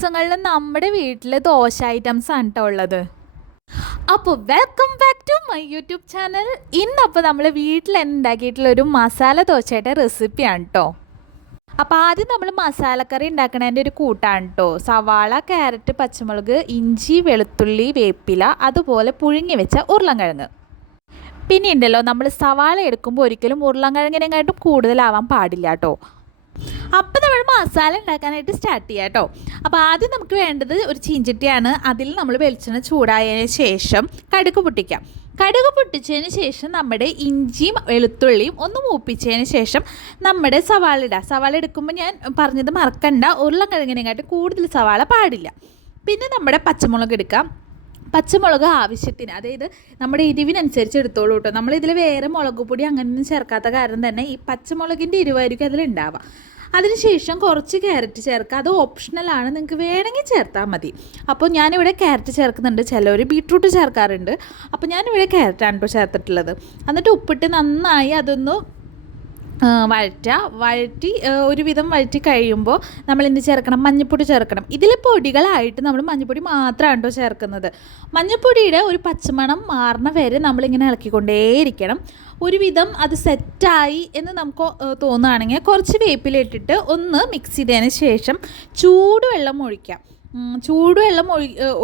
ദിവസങ്ങളിലും നമ്മുടെ വീട്ടിൽ ദോശ ഐറ്റംസ് ആണ് കേട്ടോ ഉള്ളത്. അപ്പോൾ welcome back to my YouTube channel. ഇന്നപ്പോൾ നമ്മൾ വീട്ടിൽ ഉണ്ടാക്കിയിട്ടുള്ളൊരു മസാല ദോശയുടെ റെസിപ്പിയാണ് കേട്ടോ. അപ്പോൾ ആദ്യം നമ്മൾ മസാലക്കറി ഉണ്ടാക്കണതിൻ്റെ ഒരു കൂട്ടാണ് കേട്ടോ. സവാള, ക്യാരറ്റ്, പച്ചമുളക്, ഇഞ്ചി, വെളുത്തുള്ളി, വേപ്പില, അതുപോലെ പുഴുങ്ങി വെച്ച ഉരുളൻകിഴങ്ങ്. പിന്നെ ഉണ്ടല്ലോ, നമ്മൾ സവാള എടുക്കുമ്പോൾ ഒരിക്കലും ഉരുളൻകിഴങ്ങിനെക്കാട്ടും കൂടുതലാവാൻ പാടില്ല കേട്ടോ. അപ്പോൾ നമ്മൾ മസാല ഉണ്ടാക്കാനായിട്ട് സ്റ്റാർട്ട് ചെയ്യാം കേട്ടോ. അപ്പോൾ ആദ്യം നമുക്ക് വേണ്ടത് ഒരു ചീഞ്ചട്ടിയാണ്. അതിൽ നമ്മൾ വെളിച്ചെണ്ണ ചൂടായതിന് ശേഷം കടുക് പൊട്ടിക്കാം. കടുക് പൊട്ടിച്ചതിന് ശേഷം നമ്മുടെ ഇഞ്ചിയും വെളുത്തുള്ളിയും ഒന്ന് മൂപ്പിച്ചതിന് ശേഷം നമ്മുടെ സവാള ഇടാം. സവാള എടുക്കുമ്പോൾ ഞാൻ പറഞ്ഞത് മറക്കണ്ട, ഉരുളൻകിഴങ്ങിനെക്കാട്ടും കൂടുതൽ സവാള പാടില്ല. പിന്നെ നമ്മുടെ പച്ചമുളക് എടുക്കാം. പച്ചമുളക് ആവശ്യത്തിന്, അതായത് നമ്മുടെ എരിവിനനുസരിച്ച് എടുത്തോളൂ കേട്ടോ. നമ്മളിതിൽ വേറെ മുളക് പൊടി അങ്ങനെയൊന്നും ചേർക്കാത്ത കാരണം തന്നെ ഈ പച്ചമുളകിൻ്റെ എരിവായിരിക്കും അതിലുണ്ടാവുക. അതിനുശേഷം കുറച്ച് ക്യാരറ്റ് ചേർക്കുക. അത് ഓപ്ഷണലാണ്, നിങ്ങൾക്ക് വേണമെങ്കിൽ ചേർത്താൽ മതി. അപ്പോൾ ഞാനിവിടെ ക്യാരറ്റ് ചേർക്കുന്നുണ്ട്, ചിലർ ബീട്രൂട്ട് ചേർക്കാറുണ്ട്. അപ്പോൾ ഞാനിവിടെ ക്യാരറ്റാണ് ഇപ്പോൾ ചേർത്തിട്ടുള്ളത്. എന്നിട്ട് ഉപ്പിട്ട് നന്നായി അതൊന്ന് വഴറ്റി ഒരുവിധം വഴറ്റി കഴിയുമ്പോൾ നമ്മൾ എന്ത് ചേർക്കണം? മഞ്ഞൾപ്പൊടി ചേർക്കണം. ഇതിൽ പൊടികളായിട്ട് നമ്മൾ മഞ്ഞൾപ്പൊടി മാത്രമാണ് കേട്ടോ ചേർക്കുന്നത്. മഞ്ഞൾപ്പൊടിയുടെ ഒരു പച്ചമണം മാറണ വരെ നമ്മളിങ്ങനെ ഇളക്കിക്കൊണ്ടേയിരിക്കണം. ഒരുവിധം അത് സെറ്റായി എന്ന് നമുക്ക് തോന്നുകയാണെങ്കിൽ കുറച്ച് വേപ്പില ഇട്ടിട്ട് ഒന്ന് മിക്സ് ചെയ്തതിന് ശേഷം ചൂടുവെള്ളം ഒഴിക്കാം. ചൂടുവെള്ളം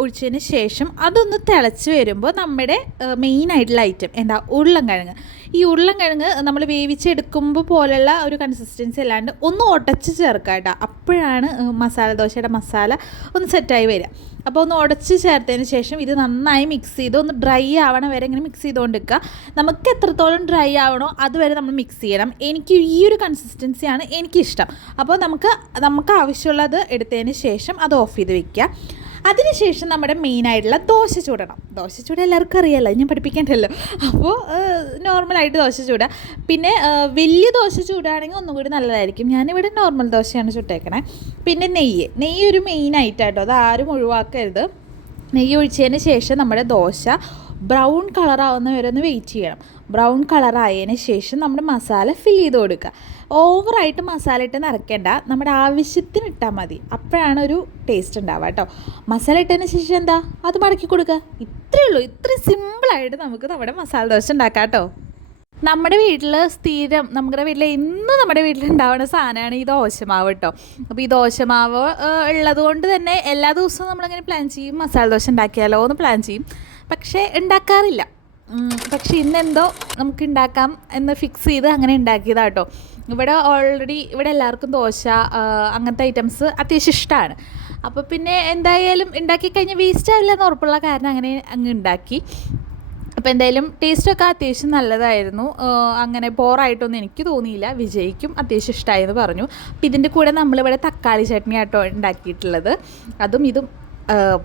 ഒഴിച്ചതിന് ശേഷം അതൊന്ന് തിളച്ച് വരുമ്പോൾ നമ്മുടെ മെയിനായിട്ടുള്ള ഐറ്റം എന്താ? ഉരുളൻകിഴങ്ങ്. ഈ ഉരുളൻകിഴങ്ങ് നമ്മൾ വേവിച്ചെടുക്കുമ്പോൾ പോലുള്ള ഒരു കൺസിസ്റ്റൻസി അല്ലാണ്ട് ഒന്ന് ഉടച്ച് ചേർക്കുക കേട്ടോ. അപ്പോഴാണ് മസാല ദോശയുടെ മസാല ഒന്ന് സെറ്റായി വരിക. അപ്പോൾ ഒന്ന് ഉടച്ച് ചേർത്തതിന് ശേഷം ഇത് നന്നായി മിക്സ് ചെയ്ത് ഒന്ന് ഡ്രൈ ആവണ വരെ ഇങ്ങനെ മിക്സ് ചെയ്തുകൊണ്ടിരിക്കുക. നമുക്ക് എത്രത്തോളം ഡ്രൈ ആവണോ അതുവരെ നമ്മൾ മിക്സ് ചെയ്യണം. എനിക്ക് ഈ ഒരു കൺസിസ്റ്റൻസിയാണ് എനിക്കിഷ്ടം. അപ്പോൾ നമുക്ക് ആവശ്യമുള്ളത് എടുത്തതിന് ശേഷം അത് ഓഫ് ചെയ്ത് വയ്ക്കുക. അതിനുശേഷം നമ്മുടെ മെയിനായിട്ടുള്ള ദോശ ചൂടണം. ദോശ ചൂട് എല്ലാവർക്കും അറിയാമല്ലോ, ഞാൻ പഠിപ്പിക്കേണ്ടല്ലോ. അപ്പോൾ നോർമലായിട്ട് ദോശ ചൂടുക. പിന്നെ വലിയ ദോശ ചൂടാണെങ്കിൽ ഒന്നും കൂടി നല്ലതായിരിക്കും. ഞാനിവിടെ നോർമൽ ദോശയാണ് ചുട്ടേക്കണേ. പിന്നെ നെയ്യ് ഒരു മെയിനായിട്ടാട്ടോ, അത് ആരും ഒഴിവാക്കരുത്. നെയ്യ് ഒഴിച്ചതിന് ശേഷം നമ്മുടെ ദോശ ബ്രൗൺ കളറാവുന്ന വരെ ഒന്ന് വെയിറ്റ് ചെയ്യണം. ബ്രൗൺ കളറായതിന് ശേഷം നമ്മുടെ മസാല ഫിൽ ചെയ്ത് കൊടുക്കുക. ഓവറായിട്ട് മസാല ഇട്ട് നിറയ്ക്കേണ്ട, നമ്മുടെ ആവശ്യത്തിന് ഇട്ടാൽ മതി. അപ്പോഴാണ് ഒരു ടേസ്റ്റ് ഉണ്ടാവുക കേട്ടോ. മസാല ഇട്ടതിന് ശേഷം എന്താ, അത് മടക്കി കൊടുക്കുക. ഇത്രയേ ഉള്ളൂ. ഇത്രയും സിമ്പിളായിട്ട് നമുക്ക് നമ്മുടെ മസാല ദോശ ഉണ്ടാക്കാം കേട്ടോ. നമ്മുടെ വീട്ടിൽ സ്ഥിരം, നമ്മുടെ വീട്ടിൽ ഇന്ന് നമ്മുടെ വീട്ടിലുണ്ടാവുന്ന സാധനമാണ് ഈ ദോശമാവ് കേട്ടോ. അപ്പോൾ ഈ ദോശമാവ് ഉള്ളത് കൊണ്ട് തന്നെ എല്ലാ ദിവസവും നമ്മളിങ്ങനെ പ്ലാൻ ചെയ്യും, മസാല ദോശ ഉണ്ടാക്കിയാലോ എന്ന് പ്ലാൻ ചെയ്യും. പക്ഷേ ഉണ്ടാക്കാറില്ല. പക്ഷേ ഇന്നെന്തോ നമുക്ക് ഉണ്ടാക്കാം എന്ന് ഫിക്സ് ചെയ്ത് അങ്ങനെ ഉണ്ടാക്കിയതാണ് കേട്ടോ. ഇവിടെ എല്ലാവർക്കും ദോശ അങ്ങനത്തെ ഐറ്റംസ് അത്യാവശ്യം ഇഷ്ടമാണ്. അപ്പോൾ പിന്നെ എന്തായാലും ഉണ്ടാക്കി കഴിഞ്ഞാൽ വേസ്റ്റ് ആവില്ല എന്ന് ഉറപ്പുള്ള കാരണം അങ്ങനെ അങ്ങ് ഉണ്ടാക്കി. അപ്പോൾ എന്തായാലും ടേസ്റ്റൊക്കെ അത്യാവശ്യം നല്ലതായിരുന്നു. അങ്ങനെ ബോറായിട്ടൊന്നും എനിക്ക് തോന്നിയില്ല. വിജയിക്കും അത്യാവശ്യം ഇഷ്ടമായെന്ന് പറഞ്ഞു. അപ്പോൾ ഇതിൻ്റെ കൂടെ നമ്മളിവിടെ തക്കാളി ചട്നി ആട്ടോ ഉണ്ടാക്കിയിട്ടുള്ളത്. അതും ഇതും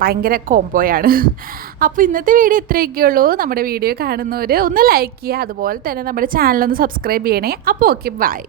ഭയങ്കര കോംബോയാണ്. അപ്പോൾ ഇന്നത്തെ വീഡിയോ ഇത്രയൊക്കെയുള്ളൂ. നമ്മുടെ വീഡിയോ കാണുന്നവർ ഒന്ന് ലൈക്ക് ചെയ്യുക, അതുപോലെ തന്നെ നമ്മുടെ ചാനലൊന്ന് സബ്സ്ക്രൈബ് ചെയ്യണേ. അപ്പോൾ ഓക്കെ, ബൈ.